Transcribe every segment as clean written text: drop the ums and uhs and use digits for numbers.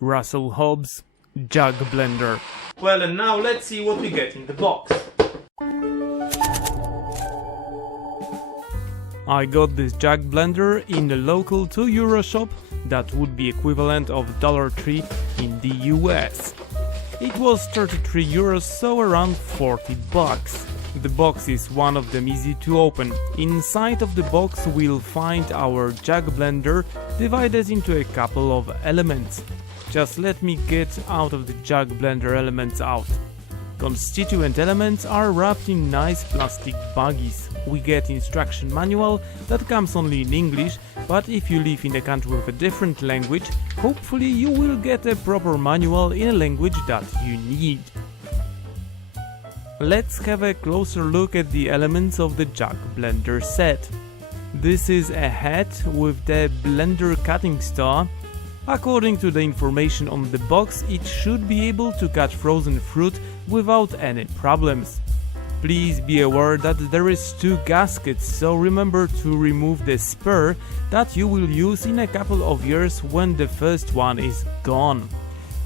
Russell Hobbs Jug Blender. Well, and now let's see what we get in the box. I got this Jug Blender in a local €2 shop that would be equivalent of $3 in the US. It was €33, so around 40 bucks. The box is one of them easy to open. Inside of the box we'll find our Jug Blender divided into a couple of elements. Just let me get out of the Jug Blender elements out. Constituent elements are wrapped in nice plastic baggies. We get instruction manual that comes only in English, but if you live in a country with a different language, hopefully you will get a proper manual in a language that you need. Let's have a closer look at the elements of the Jug Blender set. This is a head with the blender cutting star. According to the information on the box, it should be able to cut frozen fruit without any problems. Please be aware that there is 2 gaskets, so remember to remove the spare that you will use in a couple of years when the first one is gone.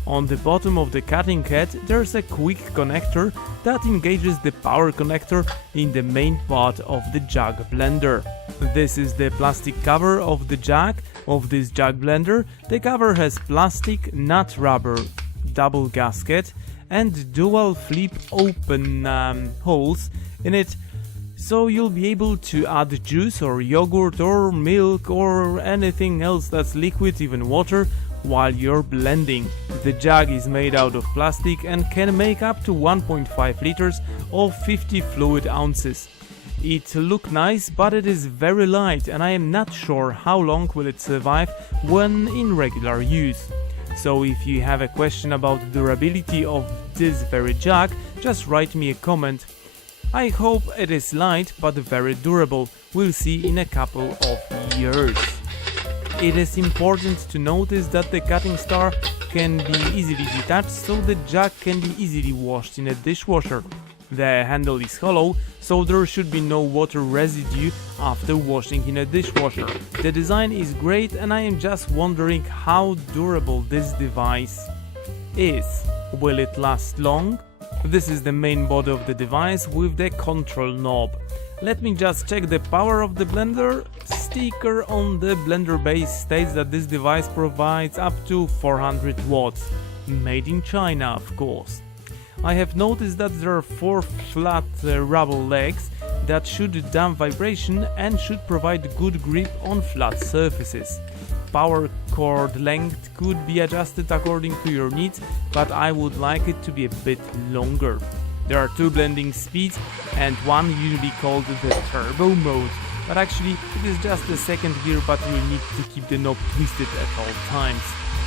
On the bottom of the cutting head there's a quick connector that engages the power connector in the main part of the Jug Blender. This is the plastic cover of the jug of this Jug Blender. The cover has plastic, not rubber, double gasket and dual flip open holes in it, so you'll be able to add juice or yogurt or milk or anything else that's liquid, even water, while you're blending. The jug is made out of plastic and can make up to 1.5 liters or 50 fluid ounces. It looks nice, but it is very light and I am not sure how long will it survive when in regular use. So if you have a question about the durability of this very jug, just write me a comment. I hope it is light but very durable. We'll see in a couple of years. It is important to notice that the cutting star can be easily detached, so the jug can be easily washed in a dishwasher. The handle is hollow, so there should be no water residue after washing in a dishwasher. The design is great and I am just wondering how durable this device is. Will it last long? This is the main body of the device with the control knob. Let me just check the power of the blender. Sticker on the blender base states that this device provides up to 400 watts. Made in China, of course. I have noticed that there are 4 flat rubber legs that should damp vibration and should provide good grip on flat surfaces. Power cord length could be adjusted according to your needs, but I would like it to be a bit longer. There are 2 blending speeds and one usually called the turbo mode, but actually it is just the second gear, but you need to keep the knob twisted at all times.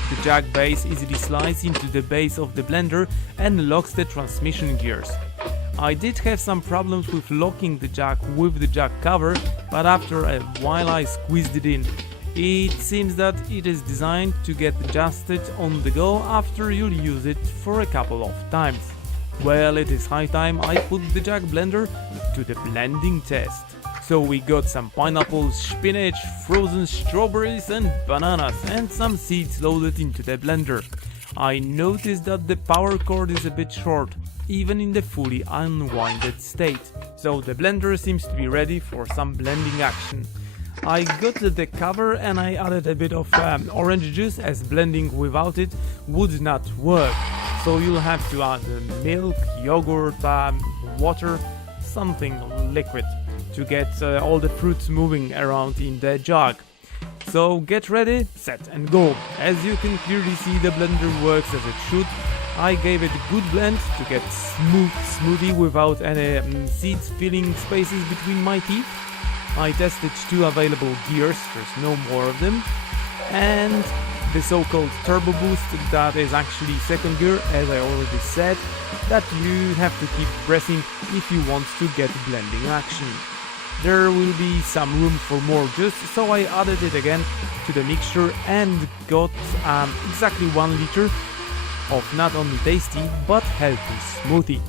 The jug base easily slides into the base of the blender and locks the transmission gears. I did have some problems with locking the jug with the jug cover, but after a while I squeezed it in. It seems that it is designed to get adjusted on the go after you'll use it for a couple of times. Well, it is high time I put the Jug Blender to the blending test. So we got some pineapples, spinach, frozen strawberries and bananas and some seeds loaded into the blender. I noticed that the power cord is a bit short, even in the fully unwinded state. So the blender seems to be ready for some blending action. I got the cover and I added a bit of orange juice, as blending without it would not work. So you'll have to add milk, yogurt, water, something liquid to get all the fruits moving around in the jug. So get ready, set and go. As you can clearly see, the blender works as it should. I gave it a good blend to get smooth smoothie without any seeds filling spaces between my teeth. I tested 2 available gears, there's no more of them, and the so-called turbo boost, that is actually second gear, as I already said, that you have to keep pressing if you want to get blending action. There will be some room for more juice, so I added it again to the mixture and got exactly 1 liter of not only tasty but healthy smoothie.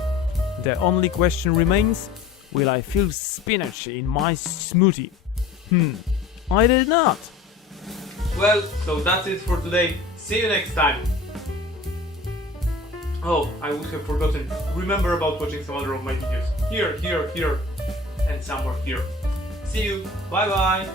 The only question remains, will I feel spinach in my smoothie? I did not. Well, so that's it for today. See you next time. Oh, I would have forgotten. Remember about watching some other of my videos. Here, and somewhere here. See you. Bye bye.